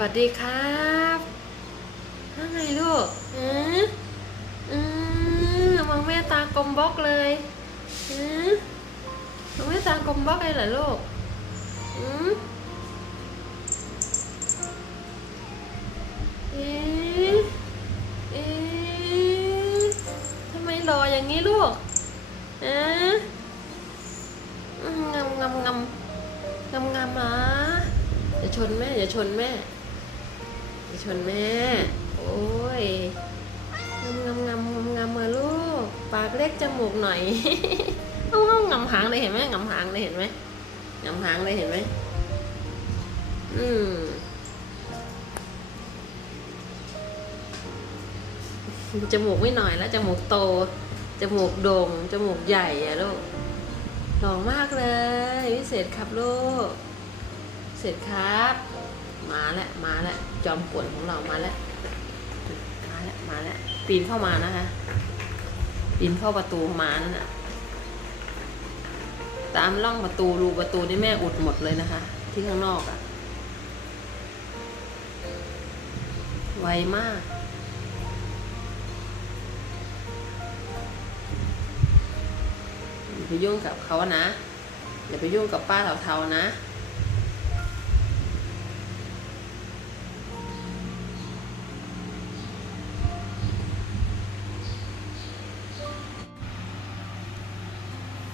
วัสดีครับว่าไงลูก อืออือมองแม่ตากลมบล็อกเลย อือมองแม่ตากลมบล็อกเลยเหรอลูก อือเอ๊ะเอ๊ะทำไมหล่ออย่างนี้ลูกอะอืมงำงำงำงำงำอะอย่าชนแม่อย่าชนแม่อย่า ชนแม่ โอ้ยงำงำงำงำมาลูก ปากเล็กจมูกหน่อยเอาเอางำหางเลยเห็นไหมงำหางเลยเห็นไหมงำหางเลยเห็นไหมอืมจมูกไม่หน่อยแล้วจมูกโต จมูกโด่ง จมูกใหญ่อะลูกหล่อมากเลยพิเศษครับลูกเสร็จครับ มาแล้วมาแล้ว จอมป่วนของเรามาแล้ว มาแล้ว มาแล้ว ปีนเข้ามานะคะ ปีนเข้าประตูมานั่นน่ะตามร่องประตูรูประตูนี่แม่อุดหมดเลยนะคะ ที่ข้างนอกอะ่ะ ไวมาก อย่าไปยุ่งกับเขานะ อย่าไปยุ่งกับป้าเทาๆนะ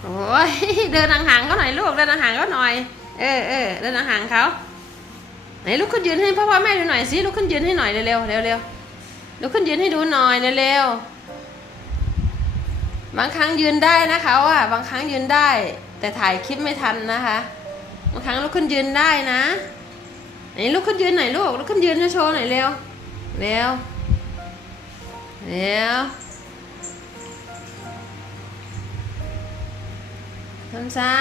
โอ้ยเดินห่างๆเขาหน่อยลูกเดินห่างๆเขาหน่อย เออเออเดินห่างๆเขาไหนลุกขึ้นยืนให้พ่อพ่อแม่ดูหน่อยสิลุกขึ้นยืนให้หน่อยเร็วๆเร็วๆลุกขึ้นยืนให้ดูหน่อยเร็วๆบางครั้งยืนได้นะเขาอะบางครั้งยืนได้ แต่ถ่ายคลิปไม่ทันนะคะบางครั้งลุกขึ้นยืนได้นะไหนลุกขึ้นยืนหน่อยลูกลุกขึ้นยืนโชว์หน่อยเร็วเร็วเร็ว ทำซ่า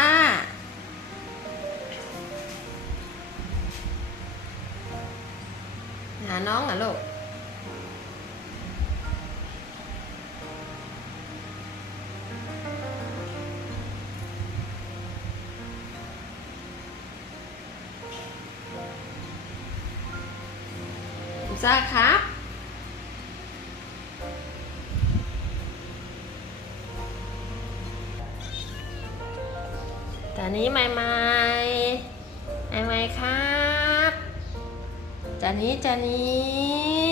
หาน้องเหรอลูกทำซ่าครับ นนี้ใหม่ใหม่ใหม่ใหม่ครับจานนี้จานนี้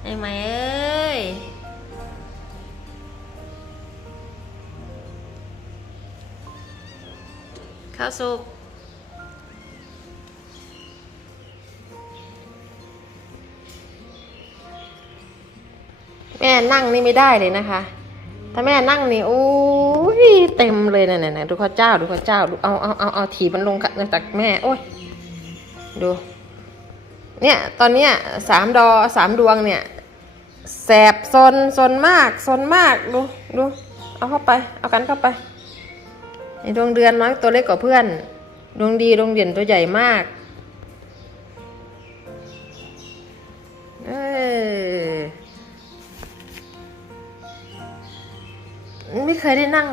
ใหม่ใหม่เอ้ยข้าวสุกแม่นั่งนี่ไม่ได้เลยนะคะ ถ้าแม่นั่งนี่โอ้ ยเต็มเลยนะเนี่ยดูข้าวเจ้า ดูข้าวเจ้าดูเอาเอาเอาเอาถีบมันลงกับตักแม่ โอ้ย ดู เนี่ย ตอนเนี้ยสามดอสามดวงเนี่ย แสบซนซนมากซนมากดูดูเอาเข้าไป เอากันเข้าไปไอ้ดวงเดือนน้อยตัวเล็กกว่าเพื่อน ดวงดีดวงเด่นตัวใหญ่มาก เออ ไม่เคยได้นั่ง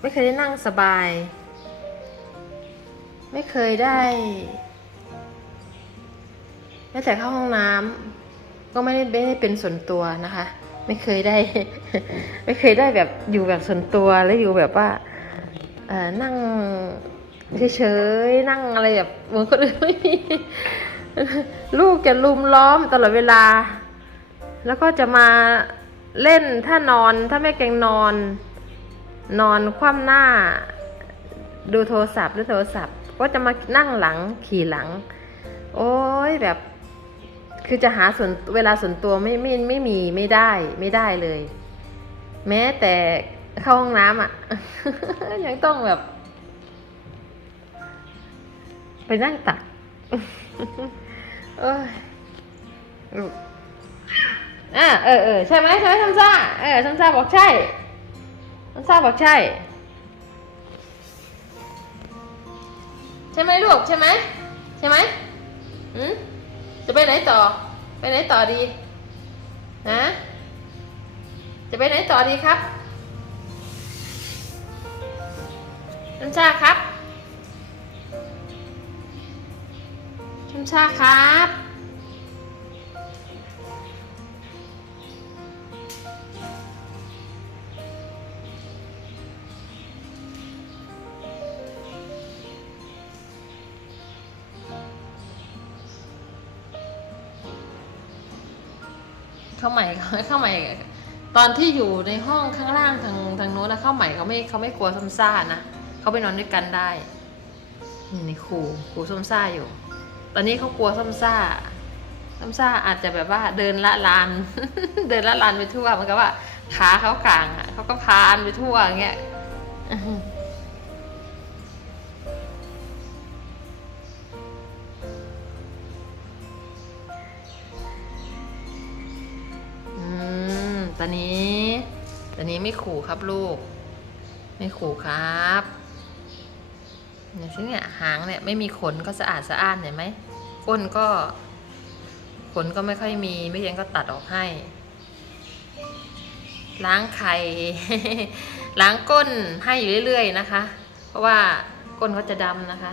ไม่เคยได้นั่งสบาย ไม่เคยได้แม้แต่เข้าห้องน้ำก็ไม่ได้ไม่ได้เป็นส่วนตัวนะคะ ไม่เคยได้ ไม่เคยได้แบบอยู่แบบส่วนตัวแล้วอยู่แบบว่าเอ่อนั่งเฉยๆนั่งอะไรแบบเหมือนคนอื่นไม่มีลูกจะลุมล้อมตลอดเวลา แล้วก็จะมา เล่นถ้านอนถ้าแม่แกงนอน นอนคว่ำหน้า ดูโทรศัพท์หรือโทรศัพท์ ก็จะมานั่งหลังขี่หลัง โอ้ยแบบ คือจะหาส่วนเวลาส่วนตัวไม่ไม่ไม่มีไม่ได้ไม่ได้เลย แม้แต่เข้าห้องน้ำอะ ยังต้องแบบ ไปนั่งตัก เอ้ย อ่าเออเออใช่ไหมใช่ไหมทัมซ่าเออทัมซ่าบอกใช่ทัมซ่าบอกใช่ ใช่ไหมลูกใช่ไหมใช่ไหมอืมจะไปไหนต่อ ไปไหนต่อดีฮะจะไปไหนต่อดีครับทัมซ่าครับทัมชาครับ ข้าใหม่เข้าใหม่ ตอนที่อยู่ในห้องข้างล่างทางทางโน้นนะเข้าใหม่เขาไม่เขาไม่กลัวส้มซ่านะเขาไปนอนด้วยกันได้นี่ในครูครูส้มซ่าอยู่ ตอนนี้เขากลัวส้มซ่าส้มซ่าอาจจะแบบว่าเดินละลาน เดินละลานไปทั่วมันก็ว่าขาเขากลางอะเขาก็พานไปทั่วอย่างเงี้ย มตอนนี้ตอนนี้ไม่ขู่ครับลูก ไม่ขู่ครับเนี่ยสิเนี่ยหางเนี่ยไม่มีขนก็สะอาดสะอ้านเห็นไหมก้นก็ขนก็ไม่ค่อยมีไม่งั้นก็ตัดออกให้ ล้างไข่ ล้างก้นให้อยู่เรื่อยๆนะคะ เพราะว่าก้นเขาจะดำนะคะ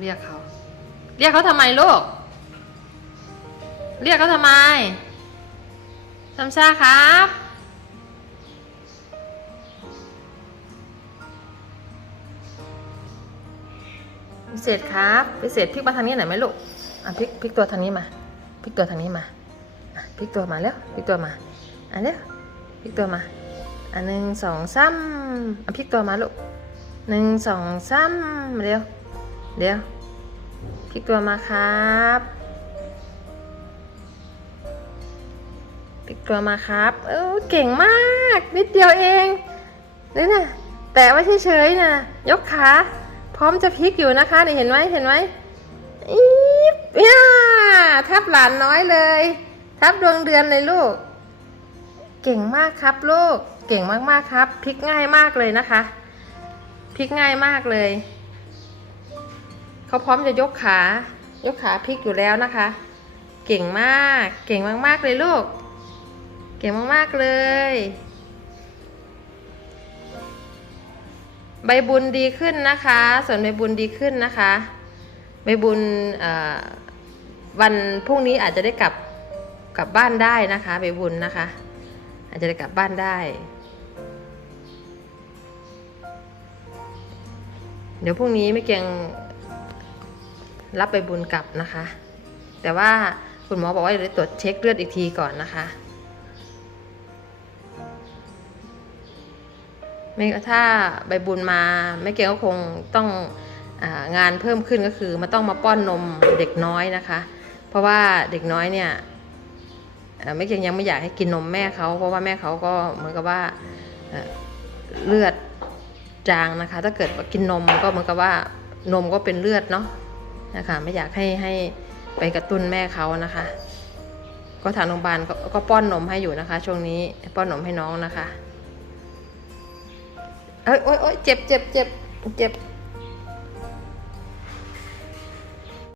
เรียกเขาเรียกเขา เรียกเขาทำไมลูก เรียกเขาทำไมซัมซ่าครับพิเศษครับพิเศษพลิกมาทางนี้หน่อยไหมลูกอะพลิกพลิกตัวทางนี้มาพลิกตัวทางนี้มาอะพลิกตัวมาแล้วพลิกตัวมาอันเนี้ยพลิกตัวมาอันหนึ่งสองสามอะพลิกตัวมาลูกหนึ่งสองสามเร็ว เดี๋ยวพลิกตัวมาครับพลิกตัวมาครับเออเก่งมากนิดเดียวเองนี่นะแต่ไม่เฉยๆนะยกขาพร้อมจะพลิกอยู่นะคะนี่เห็นไหมเห็นไหมอีบย่าทับหลานน้อยเลย ทับดวงเดือนเลยลูก เก่งมากครับลูก เก่งมากๆครับพลิกง่ายมากเลยนะคะพลิกง่ายมากเลย เขาพร้อมจะยกขายกขาพลิกอยู่แล้วนะคะ เก่งมาก เก่งมากๆเลยลูก เก่งมากๆเลย ใบบุญดีขึ้นนะคะ ส่วนใบบุญดีขึ้นนะคะ ใบบุญวันพรุ่งนี้อาจจะได้กลับกลับบ้านได้นะคะ ใบบุญนะคะ อาจจะได้กลับบ้านได้ เดี๋ยวพรุ่งนี้ไม่เกียง รับไปบุญกลับนะคะ แต่ว่าคุณหมอบอกว่าเดี๋ยวตรวจเช็คเลือดอีกทีก่อนนะคะไม่ถ้าใบบุญมาไม่เก่งก็คงต้ององานเพิ่มขึ้นก็คือมาต้องมาป้อนนมเด็กน้อยนะคะ เพราะว่าเด็กน้อยเนี่ยไม่เก่งยังไม่อยากให้กินนมแม่เขาเพราะว่าแม่เขาก็เหมือนกับว่าเลือดจางนะคะ ถ้าเกิดกินนมก็เหมือนกับว่านมก็เป็นเลือดเนาะ นะคะ ไม่อยากให้ให้ไปกระตุ้นแม่เขานะคะ ก็ทางโรงพยาบาลก็ก็ป้อนนมให้อยู่นะคะ ช่วงนี้ป้อนนมให้น้องนะคะเอ้ยโอ้ยโอ้ยเจ็บเจ็บเจ็บเจ็บ